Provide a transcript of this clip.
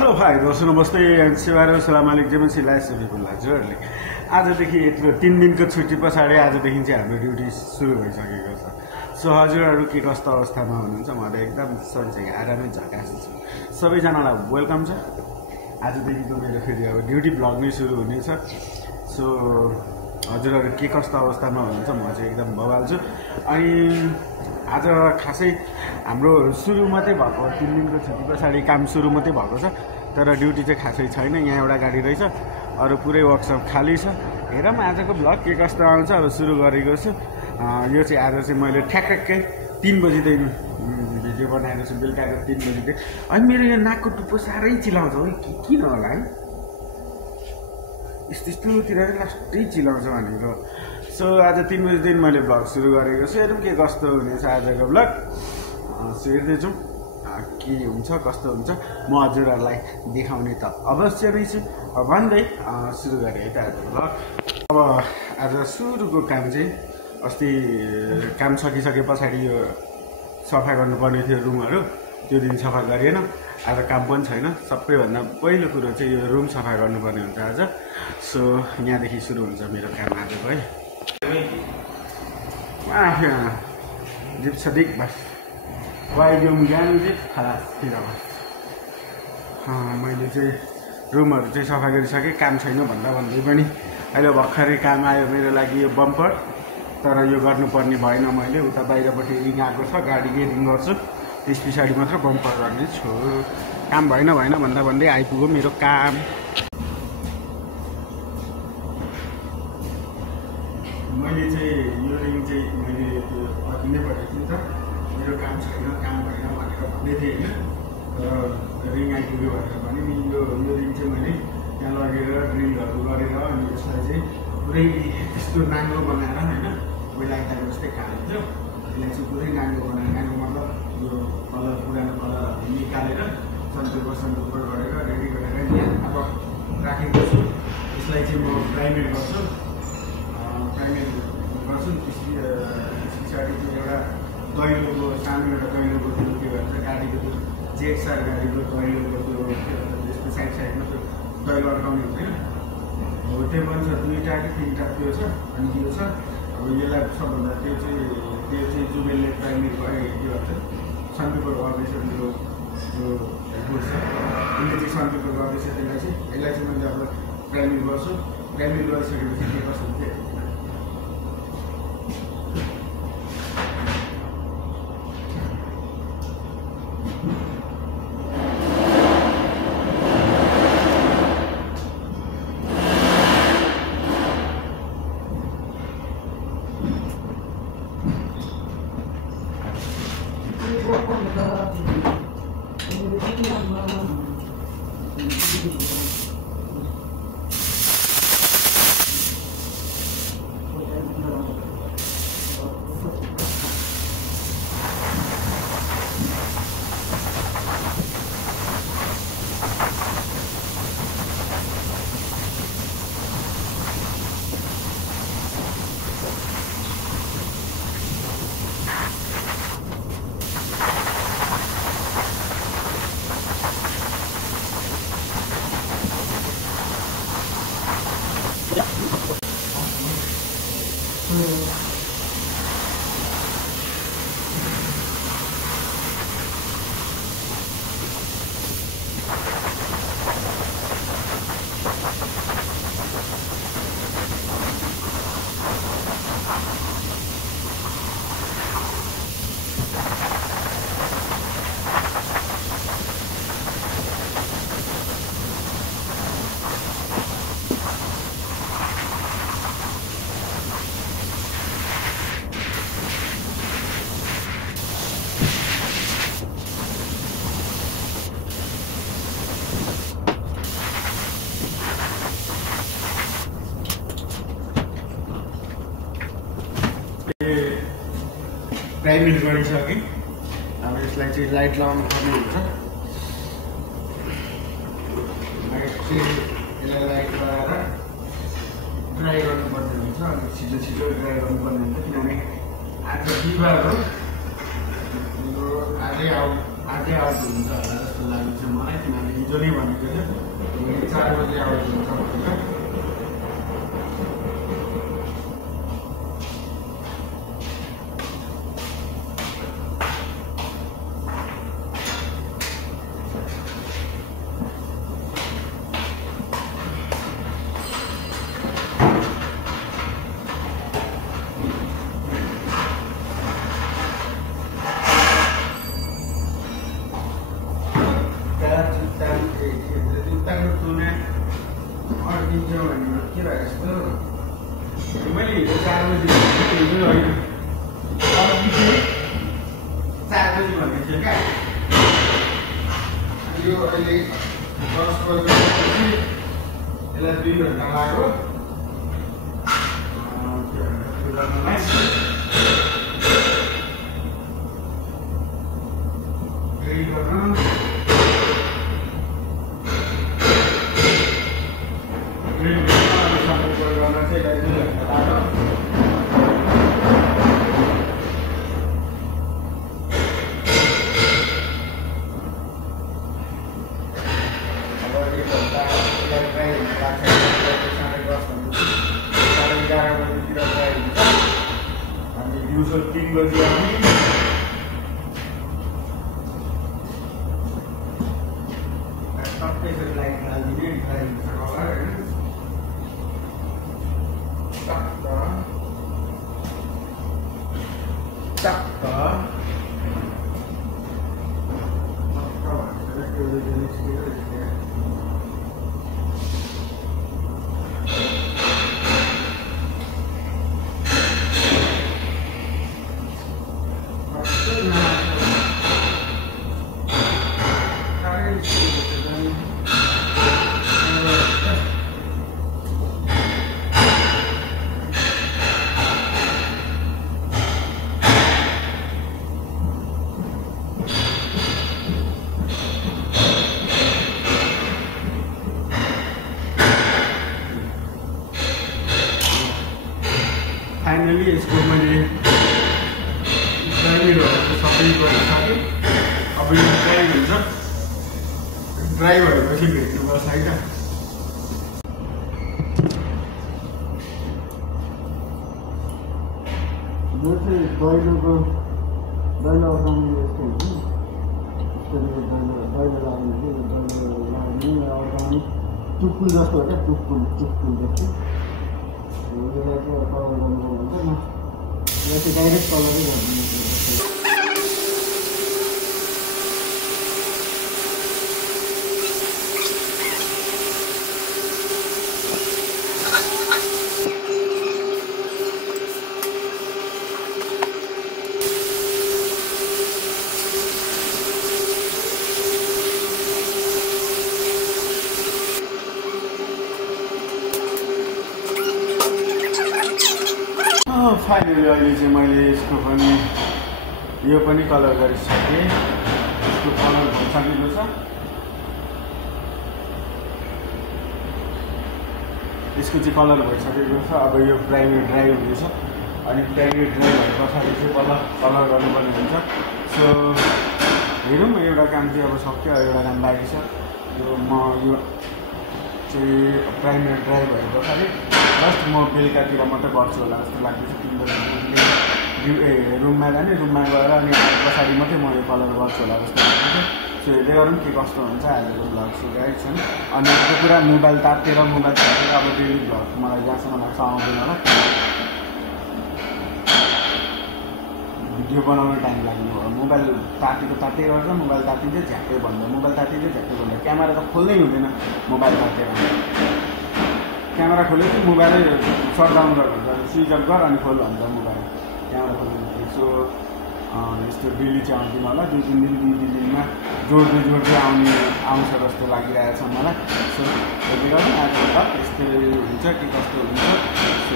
Hello भाइ दोस्तों नमस्ते सेवारो सलामआलेकुम सिलाइ सबै हजुरहरूले आजदेखि यत्रो 3 दिनको छुट्टी पछाडि आजदेखि चाहिँ हाम्रो ड्युटी सुरु भइसकेको छ। सो हजुरहरू के कस्तो अवस्थामा हुनुहुन्छ? म त एकदम सन्चै आरामै झकास छु। सबैजनालाई वेलकम छ। आजदेखिको मेरो फेरि अब ड्युटी ब्लग नै सुरु हुनेछ। सो हजुरहरू के कस्तो अवस्थामा हुनुहुन्छ? म चाहिँ एकदम बवाल छु। अनि आज खासै हाम्रो सुरु मात्रै भएको 3 दिनको छुट्टी पछाडि काम सुरु मात्रै भएको छ, तर ड्युटी चाहिँ खासै छैन। यहाँ एउटा गाडी रहेछ, अरू पुरै वर्कसप खाली छ। हेरौँ आजको ब्लग के कस्तो आउँछ। अब सुरु गरेको छु। यो चाहिँ आज चाहिँ मैले ठ्याक्कै 3 बजीदेखि भिडियो बनाएको छु, बेलुकाको 3 बजीदेखि। अनि मेरो यो नाकको टुप्पो साह्रै चिलाउँछ है, किन होला है? यस्तोतिर लास्टै चिलाउँछ भनेको। सो आज 3 बजीदेखि मैले ब्लग सुरु गरेको छु। हेरौँ के कस्तो हुनेछ आजको ब्लग। हेर्दैछौँ के हुन्छ कस्तो हुन्छ। म हजुरहरूलाई देखाउने त अवश्य नै छु भन्दै सुरु गरेँ है त आज ब्लग। अब आज सुरुको काम चाहिँ अस्ति काम सकिसके पछाडि यो सफा गर्नुपर्ने थियो रुमहरू, त्यो दिन सफा गरिएन। आज काम पनि छैन। सबैभन्दा पहिलो कुरो चाहिँ यो रुम सफा गर्नुपर्ने हुन्छ आज। सो यहाँदेखि सुरु हुन्छ मेरो काम आजको है। जिप सदिक बस वाइड्युम ज्ञान चाहिँ खलासतिर बस। मैले चाहिँ रुमहरू चाहिँ सफा गरिसकेँ। काम छैन भन्दा भन्दै पनि अहिले भर्खरै काम आयो मेरो लागि यो बम्पर, तर यो गर्नुपर्ने भएन। मैले उता बाहिरपट्टि रिङ आएको छ, गाडीकै रिङ गर्छु, त्यस पछाडि मात्र बम्पर गर्ने छु। काम भएन भन्दा भन्दै आइपुग्यो मेरो काम। मैले चाहिँ यो रिङ चाहिँ मैले त्यो अघि नै पठाएको थिएँ त, मेरो काम छैन काम भएन भनेर भन्दै थिएँ होइन। तर रिङ आइपुग्यो भनेर भने नि यो रिङ चाहिँ मैले त्यहाँ लगेर ड्रिलहरू गरेर अनि यसलाई चाहिँ पुरै यस्तो नाङ्गो बनाएर होइन, पहिला आइताको जस्तै काट्यो, यसलाई चाहिँ पुरै नाङ्गो बनाएर, नाङ्गो मतलब यो कलर पुरानो कलरहरू निकालेर सन्चुपर गरेर रेडी गरेर यहाँ अब राखेको छु। यसलाई चाहिँ म प्राइमेट गर्छु। त्यस पछाडि एउटा दैलोको सानो एउटा दैलोको त्यो के भन्छ गाडीको त्यो जेक्सार गाडीको दैलोको त्यो त्यसको साइडमा त्यो दैलो अड्काउने हुँदैन हो, त्यो पनि छ। 2टा कि 3टा त्यो छ। अनि यो छ अब यसलाई सबभन्दा त्यो चाहिँ जुबेलले प्राइमेट गरे के भन्छ सन्चुपर गर्दैछ। मेरो जो बुट छ उसले चाहिँ सन्चुपर गर्दैछ। यसलाई चाहिँ मैले अब प्राइमेट गर्छु। प्राइमेट गरिसकेपछि के कसो हुन्छ प्राइमेट गरिसकेँ। अब यसलाई चाहिँ लाइट लगाउनु पर्ने हुन्छ। यसलाई लाइट लगाएर ड्राई गर्नुपर्ने हुन्छ। अनि छिटो ड्राई गर्नुपर्ने हुन्छ, किनभने आज बिहिबार हो। आजै आउट हुन्छ होला जस्तो लाग्छ मलाई, किनभने हिजो नै भनेको थियो 4 बजे आउनुहुन्छ भनेर। मैले हिजो 4 बजी हिजो होइन 4 बजी भनेको थिएँ क्या। यो अहिले 10 बजेपछि यसलाई 2 घन्टा लाग्यो दिउँसो 3 बजी आउने सबैको लाइट हालिदिने हुन्छ कलर फाइनली यसको मैले ड्राइभरहरू सबै गर्न सकेँ। अब यो ड्राइभ हुन्छ, ड्राइभ भएपछि भेट्नुपर्छ है त। यो चाहिँ दैलोको दैलो लगाउने यस्तो हुन्छ नि, दैलो लाग्ने चाहिँ दैलो लाग्ने लगाउने टुप्पुल जस्तो हो क्या, टुप्पुल जस्तो यसलाई चाहिँ कलर गर्नु भन्छ न, यो चाहिँ डाइरेक्ट कलरै गरिदिनु। फाइनली अहिले चाहिँ मैले यसको पनि यो पनि कलर गरिसकेँ। यसको कलर भइसकेको छ। यसको चाहिँ कलर भइसकेको छ। अब यो प्राइमेरी ड्राई हुँदैछ अनि प्राइमेरी ड्राई भए पछाडि चाहिँ कलर गर्नुपर्ने हुन्छ। सो हेरौँ, एउटा काम चाहिँ अब सक्यो, एउटा काम बाँकी छ। यो चाहिँ प्राइमेरी ड्राई भए पछाडि जस्ट म बेलुकातिर मात्रै गर्छु होला जस्तो लाग्दैछ। 3 बजी रुममा जाने, रुममा गएर अनि पछाडि मात्रै म यो कलर गर्छु होला जस्तो लाग्दैछ। सो हेर्दै गरौँ के कस्तो हुन्छ आजको भ्लग। सो गाइस छन् अनि अर्को कुरा, मोबाइल तातेर अब डेली भ्लग मलाई जहाँसम्म लाग्छ आउँदैन होला, भिडियो बनाउन टाइम लाग्ने भयो। मोबाइल तातेको गर्छ, मोबाइल तातिँदै झ्याप्पै भन्दा क्यामेरा त खोल्नै हुँदैन। मोबाइल तातेर क्यामेरा खोलेको मोबाइलै सट डाउन गर्नुहुन्छ, स्विच अफ गर अनि खोल भन्छ मोबाइल क्यामेरा खोल्नु। सो यस्तो डेली चाहिँ आउँदैन होला, 2-3 दिनमा जोड्दै आउँछ जस्तो लागिरहेको छ मलाई। सो हेर्दै गर्नु आजको त यस्तै हुन्छ कि कस्तो हुन्छ। सो